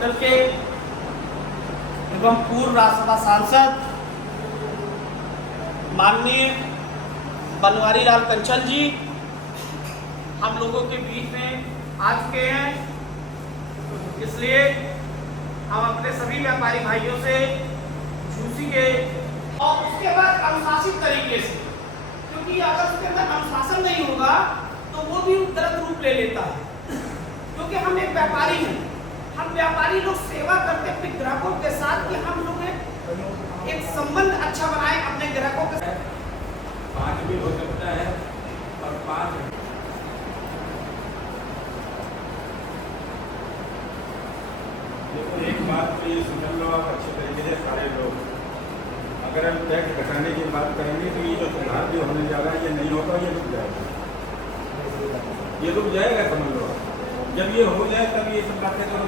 मंडल के एवं पूर्व राज्यसभा सांसद माननीय बनवारी लाल कंचन जी हम लोगों के बीच में आ चुके हैं। इसलिए हम अपने सभी व्यापारी भाइयों से पूछेंगे और उसके बाद अनुशासित तरीके से, क्योंकि अगर उसके अंदर अनुशासन नहीं होगा तो वो भी गलत रूप ले लेता है। क्योंकि हम एक व्यापारी हैं, हम व्यापारी लोग सेवा करते अपने ग्राहकों के साथ कि हम लोग एक संबंध अच्छा बनाए अपने ग्राहकों के साथ। 5 भी हो सकता है और 5 देखो, एक बात तो ये समझ लो आप अच्छे तरीके से सारे लोग, अगर हम टैक्स घटाने की बात करेंगे तो ये जो सुधार जो होने जा रहा है ये नहीं होगा, ये रुक जाएगा, ये रुक जाएगा समझ लो। जब ये हो जाए तब ये सब बातें करो।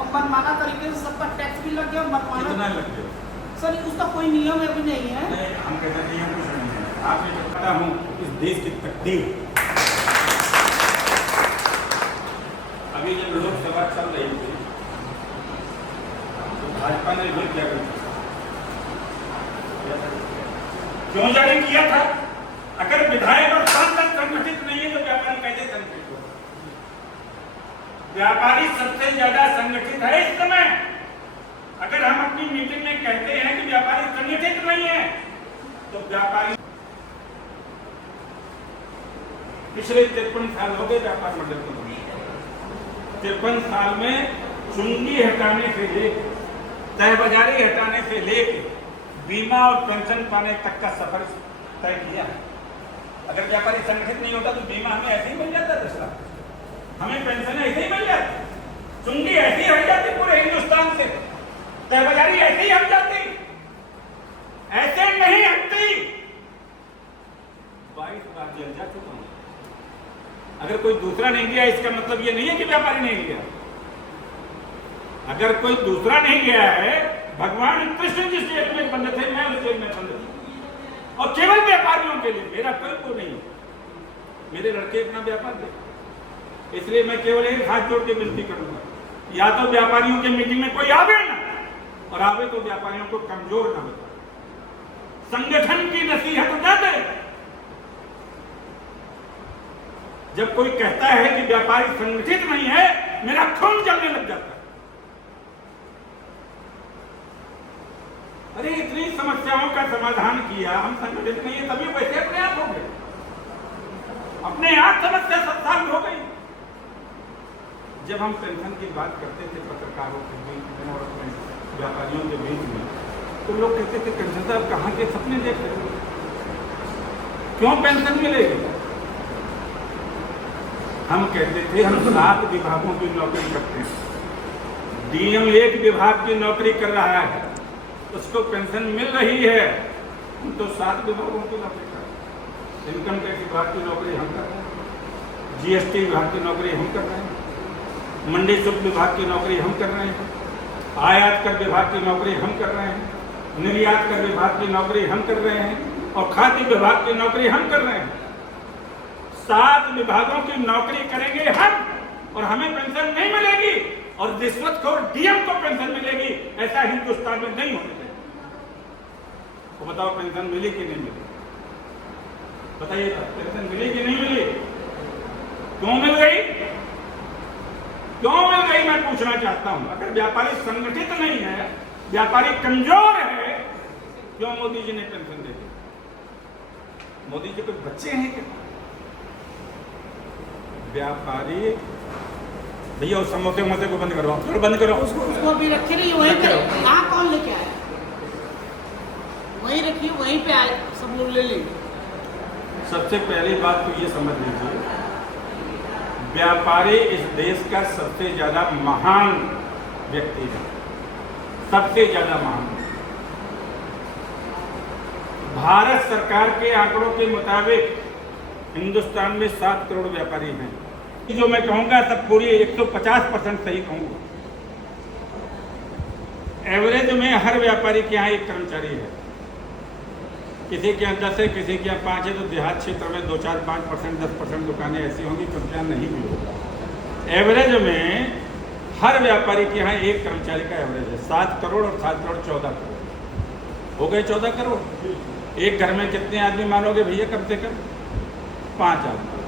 और मनमाना तरीके से सब पर टैक्स भी लग गया। मनमाना कितना लग गया सर, उसका कोई नियम अभी नहीं है। नहीं, हम कहते नियम कुछ नहीं है। आपने जो पता हूँ इस देश की तकदीर, अभी जब लोकसभा चल रही थी तो भाजपा ने विरोध क्या किया, क्यों जारी किया था? अगर विधायक और सांसद संगठित नहीं है तो व्यापारी कैसे संगठित हो? व्यापारी सबसे ज्यादा संगठित है इस समय। अगर हम अपनी मीटिंग में कहते हैं कि व्यापारी संगठित नहीं है तो व्यापारी पिछले 53 साल हो गए व्यापार मंडल को, 53 साल में चुंगी हटाने से लेकर तहबाजारी हटाने से लेकर बीमा और पेंशन पाने तक का सफर तय किया है। अगर व्यापारी संगठित नहीं होता तो बीमा हमें ऐसे ही मिल जाता, 10 लाख हमें पेंशन ऐसे ही मिल जाती, चुंगी ऐसी हट जाती पूरे हिंदुस्तान से, तहबाजारी ऐसे ही हट जाती, ऐसे नहीं हटती। 22 बार जेल जा चुका हूं। अगर कोई दूसरा नहीं गया इसका मतलब ये नहीं है कि व्यापारी नहीं गया। अगर कोई दूसरा नहीं गया है, भगवान कृष्ण जिस जेल में बंद थे मैं उस जेल में बंद था, और केवल व्यापारियों के लिए, मेरा कोई को नहीं, मेरे लड़के अपना व्यापार दे। इसलिए मैं केवल एक हाथ जोड़ के विनती करूंगा, या तो व्यापारियों के मीटिंग में कोई आवे ना, और आवे तो व्यापारियों को कमजोर ना बताए, संगठन की नसीहत न दे। जब कोई कहता है कि व्यापारी संगठित नहीं है, मेरा खून जलने लग जाता है। अरे इतनी समस्याओं का समाधान किया, हम संगठित नहीं है तभी वैसे अपने आप हो गए, अपने आप समस्या सब साल हो गई। जब हम पेंशन की बात करते थे पत्रकारों के बीच में और अपने व्यापारियों के बीच में, तो लोग कहते थे पेंशन साहब कहाँ के सपने देख रहे हो, क्यों पेंशन मिलेगी? हम कहते थे हम 7 विभागों की नौकरी करते हैं, डीएम 1 विभाग की नौकरी कर रहा है, उसको पेंशन मिल रही है, हम तो 7 विभागों की नौकरी कर रहे हैं। इनकम टैक्स विभाग की नौकरी हम कर रहे हैं, जीएसटी विभाग की नौकरी हम कर रहे हैं, मंडी शुल्क विभाग की नौकरी हम कर रहे हैं, आयात कर विभाग की नौकरी हम कर रहे हैं, निर्यात कर विभाग की नौकरी हम कर रहे हैं, और खाद्य विभाग की नौकरी हम कर रहे हैं। 7 विभागों की नौकरी करेंगे हम, और हमें पेंशन नहीं मिलेगी, और रिश्वतखोर डीएम को पेंशन मिलेगी, ऐसा हिंदुस्तान में नहीं होने देगा। तो बताओ पेंशन मिली कि नहीं मिली? बताइए, पेंशन मिली कि नहीं मिली? क्यों मिल गई? क्यों मिल गई मैं पूछना चाहता हूं। अगर व्यापारी संगठित नहीं है, व्यापारी कमजोर है, क्यों मोदी जी ने पेंशन दे दी? मोदी जी कोई बच्चे हैं क्या? व्यापारी भैया उस समोसे मोसे को बंद करो, बंद करो, उसको अभी रखे नहीं, वहीं पे यहाँ कौन लेके आया? वहीं रखिए, वहीं पे आए, सब लोग ले लेंगे। सबसे पहली बात तो ये समझ लीजिए, व्यापारी इस देश का सबसे ज्यादा महान व्यक्ति है, सबसे ज्यादा महान। भारत सरकार के आंकड़ों के मुताबिक हिंदुस्तान में 7 करोड़ व्यापारी हैं। जो मैं कहूंगा सब पूरी 150% सही कहूंगा। एवरेज में हर व्यापारी के यहाँ एक कर्मचारी है, किसी के यहाँ 10 है, किसी के यहाँ 5 है, तो देहात क्षेत्र में 2, 4, 5%, 10% दुकानें ऐसी होंगी, कर्मचारी नहीं भी होगा। एवरेज में हर व्यापारी के यहाँ एक कर्मचारी का एवरेज है 7 करोड़ और 7 करोड़ 14 करोड़ हो गए 14 करोड़। एक घर में कितने आदमी मानोगे भैया? कम से कम 5 आदमी।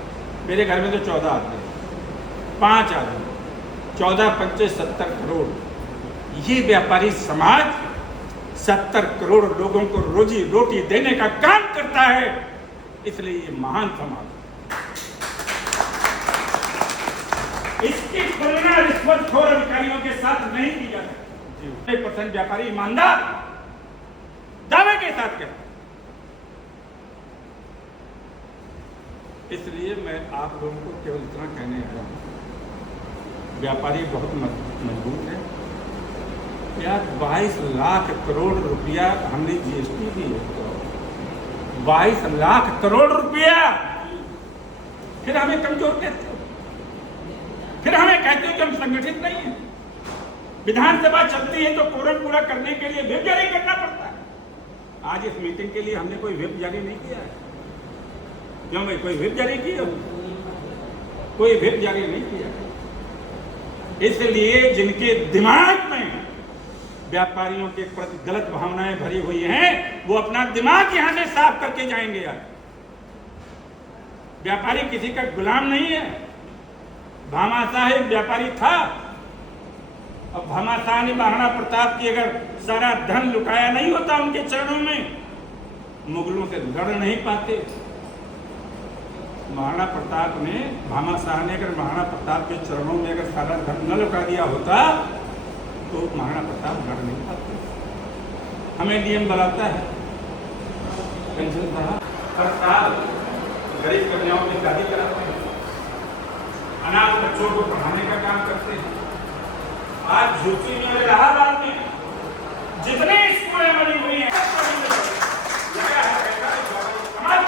मेरे घर में तो 14 आदमी, 5 आदमी, 14 पंचे 70 करोड़। ये व्यापारी समाज 70 करोड़ लोगों को रोजी रोटी देने का काम करता है, इसलिए ये महान समाज। इसकी तुलना रिश्वतखोर अधिकारियों के साथ नहीं की जा सकती। 1% व्यापारी ईमानदार दावे के साथ कहते। इसलिए मैं आप लोगों को केवल इतना कहने आया हूं, व्यापारी बहुत मजबूत है। यार 22 लाख करोड़ रुपया हमने जीएसटी दी है, 22 लाख करोड़ रुपया। फिर हमें कमजोर कहते हो, फिर हमें कहते हो कि हम संगठित नहीं है। विधानसभा चलती है तो कोरम पूरा करने के लिए व्हिप जारी करना पड़ता है। आज इस मीटिंग के लिए हमने कोई व्हिप जारी नहीं किया है। क्यों भाई, कोई व्हिप जारी किया? कोई व्हिप जारी नहीं किया। इसलिए जिनके दिमाग में व्यापारियों के प्रति गलत भावनाएं भरी हुई हैं, वो अपना दिमाग यहां से साफ करके जाएंगे। यार व्यापारी किसी का गुलाम नहीं है। भामाशाह एक व्यापारी था, और भामाशाह ने महाराणा प्रताप की अगर सारा धन लुटाया नहीं होता उनके चरणों में, मुगलों से लड़ नहीं पाते। महाराणा प्रताप ने, भामाशाह ने अगर महाराणा प्रताप के चरणों में अगर सारा धन न लुटा दिया होता तो महाराणा प्रताप लड़ नहीं पाते। हमें नियम बनाता है, पेंशन था, हर साल गरीब कन्याओं की शादी कराते हैं, अनाथ बच्चों को पढ़ाने का काम करते हैं। आज झूठी में इलाहाबाद में जितने स्कूलें बनी हुई हैं, समाज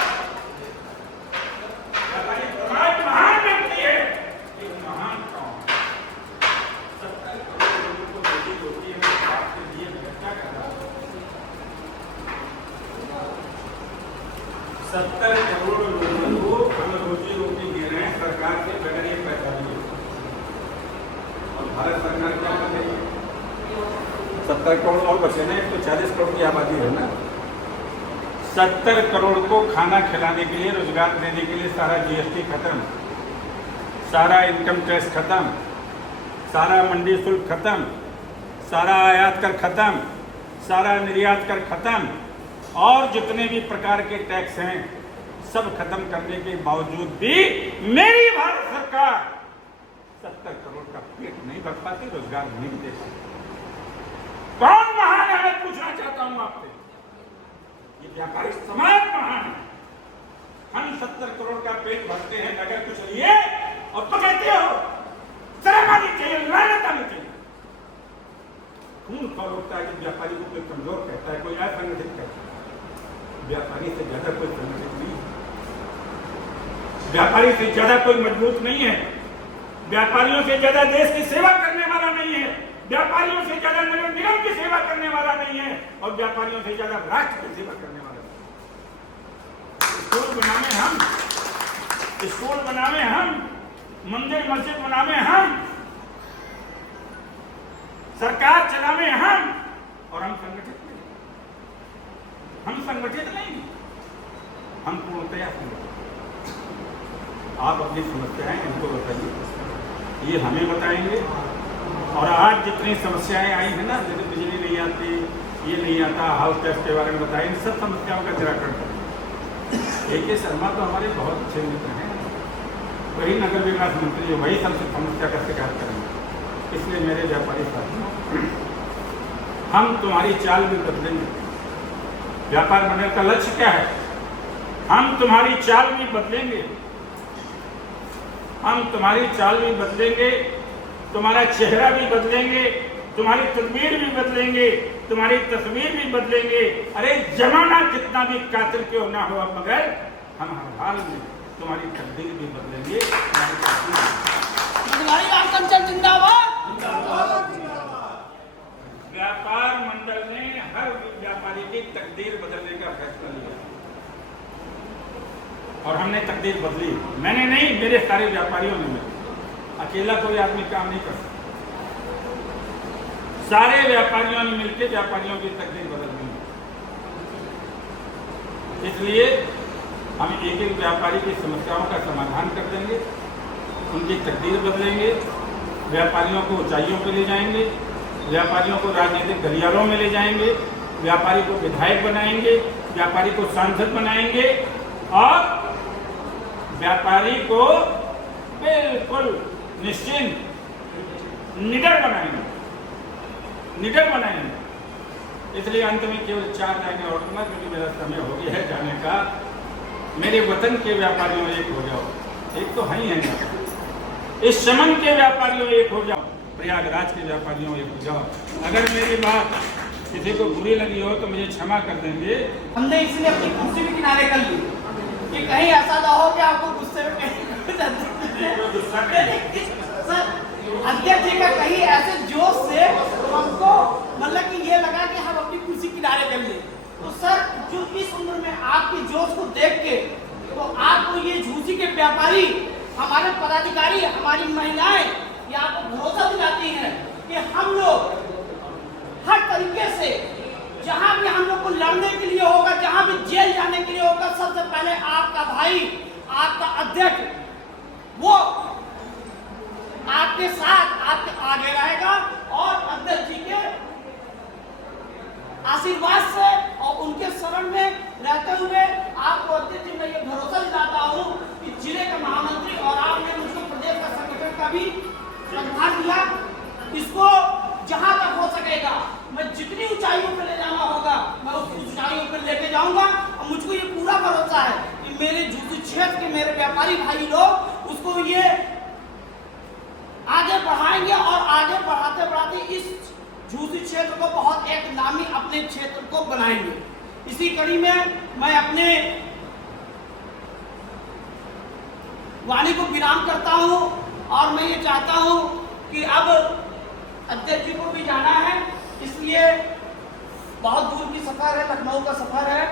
महान व्यक्ति है, एक महान कौन? 70 करोड़ लोगों को रोजी रोटी है, आपके लिए क्या कर रहा है? 70 करोड़ लोगों को हम रोजी रोटी दे रहे हैं सरकार के बगैर एक पैसा नहीं। और भारत सरकार क्या कर रही है? 70 करोड़ और बचे ना, 140 करोड़ की आबादी है ना। 70 करोड़ को खाना खिलाने के लिए, रोजगार देने के लिए सारा जीएसटी खत्म, सारा इनकम टैक्स खत्म, सारा मंडी शुल्क खत्म, सारा आयात कर खत्म, सारा निर्यात कर खत्म, और जितने भी प्रकार के टैक्स हैं सब खत्म करने के बावजूद भी मेरी भारत सरकार 70 करोड़ का पेट नहीं भर पाती, रोजगार नहीं दे पाती। कौन महान है? मैं पूछना चाहता हूं आपसे। ये व्यापारी समाज महान है। हम 70 करोड़ का पेट भरते हैं नगर कुछ लिए, और तो कहते हो शर्म आनी चाहिए, लानत आनी चाहिए। खून खौलता है कि व्यापारी को कोई कमजोर कहता है, कोई असंगठित कहता है। व्यापारी से ज्यादा कोई संगठित नहीं है, व्यापारी से ज्यादा कोई मजबूत नहीं है, व्यापारियों से ज्यादा देश की सेवा करने वाला नहीं है, व्यापारियों से ज्यादा नगर निगम की सेवा करने वाला नहीं है, और व्यापारियों से ज्यादा राष्ट्र की सेवा करने वाला नहीं। स्कूल बनावे हम, स्कूल बनावे हम, मंदिर मस्जिद बनावे हम, सरकार चलावे हम, और हम संगठित नहीं। हम संगठित नहीं, हम पूर्णतया संगठित। आप अपनी समस्याएं इनको बताइए, ये हमें बताएंगे। और आज जितनी समस्याएं आई हैं ना, जैसे बिजली नहीं आती, ये नहीं आता, हाउस टैक्स के बारे में बताएं, इन सब समस्याओं का निराकरण करें। AK शर्मा तो हमारे बहुत अच्छे मित्र हैं, वही नगर विकास मंत्री है, वही सबसे समस्या का शिकायत करेंगे। इसलिए मेरे व्यापारी साथियों, हम तुम्हारी चाल भी बदलेंगे। व्यापार मंडल का लक्ष्य क्या है? हम तुम्हारी चाल भी बदलेंगे, हम तुम्हारी चाल भी बदलेंगे, तुम्हारा चेहरा भी बदलेंगे, तुम्हारी तस्वीर भी बदलेंगे, तुम्हारी तस्वीर भी बदलेंगे। अरे जमाना कितना भी कातिल क्यों ना हो, मगर हम हर हाल में तुम्हारी तकदीर भी बदलेंगे। व्यापार मंडल ने हर व्यापारी की तकदीर बदलने का फैसला लिया, और हमने तकदीर बदली। मैंने नहीं, मेरे सारे व्यापारियों ने। अकेला कोई आदमी काम नहीं कर सकता। सारे व्यापारियों ने मिलकर व्यापारियों की तकदीर बदल दी। इसलिए हम एक एक व्यापारी की समस्याओं का समाधान कर देंगे, उनकी तकदीर बदलेंगे, व्यापारियों को ऊंचाइयों पर ले जाएंगे, व्यापारियों को राजनीतिक गलियारों में ले जाएंगे, व्यापारी को विधायक बनाएंगे, व्यापारी को सांसद बनाएंगे और व्यापारी को बिल्कुल निश्चिंत निडर बनाएंगे। इसलिए अंत में केवल 4 लाइनें और दूंगा क्योंकि मेरा समय हो गया है जाने का। मेरे वतन के व्यापारियों एक हो जाओ, एक तो है ही है, इस चमन के व्यापारियों एक हो जाओ, प्रयागराज के व्यापारियों एक हो जाओ। अगर मेरी बात किसी को बुरी लगी हो तो मुझे क्षमा कर देंगे। हमने इसलिए अपनी कुर्सी भी किनारे कर ली कि कहीं ऐसा ना हो कि आपको गुस्से में सर अध्यक्ष जी का कहीं ऐसे जोश से हमको मतलब कि ये लगा कि हम अपनी कुर्सी किनारे कर ले। तो सर जो इस उम्र में आपके जोश को देख के तो आपको ये झूसी के व्यापारी, हमारे पदाधिकारी, हमारी महिलाएं ये आपको भरोसा दिलाती हैं कि हम लोग हर तरीके से जहां भी हम लोग को लड़ने के लिए होगा, जहां भी जेल जाने के लिए होगा, सबसे पहले आपका भाई, आपका अध्यक्ष वो आपके साथ, आपके आगे रहेगा और अध्यक्ष जी के आशीर्वाद से और उनके शरण में रहते हुए आपको अध्यक्ष जी मैं ये भरोसा दिलाता हूँ कि जिले का महामंत्री और आपने मुझको प्रदेश का संगठन का भी प्रधान दिया, इसको जहां तक हो सकेगा मैं जितनी ऊंचाइयों पर ले जाना होगा मैं उस ऊंचाइयों पर लेके जाऊंगा। और मुझको ये पूरा भरोसा है कि मेरे झूसी क्षेत्र के मेरे व्यापारी भाई लोग उसको ये आगे बढ़ाएंगे और आगे बढ़ाते बढ़ाते इस झूसी क्षेत्र को बहुत एक नामी अपने क्षेत्र को बनाएंगे। इसी कड़ी में मैं अपने वाणी को विराम करता हूं और मैं ये चाहता हूं कि अब अध्यक्ष जी को भी जाना है, इसलिए बहुत दूर की सफर है, लखनऊ का सफर है।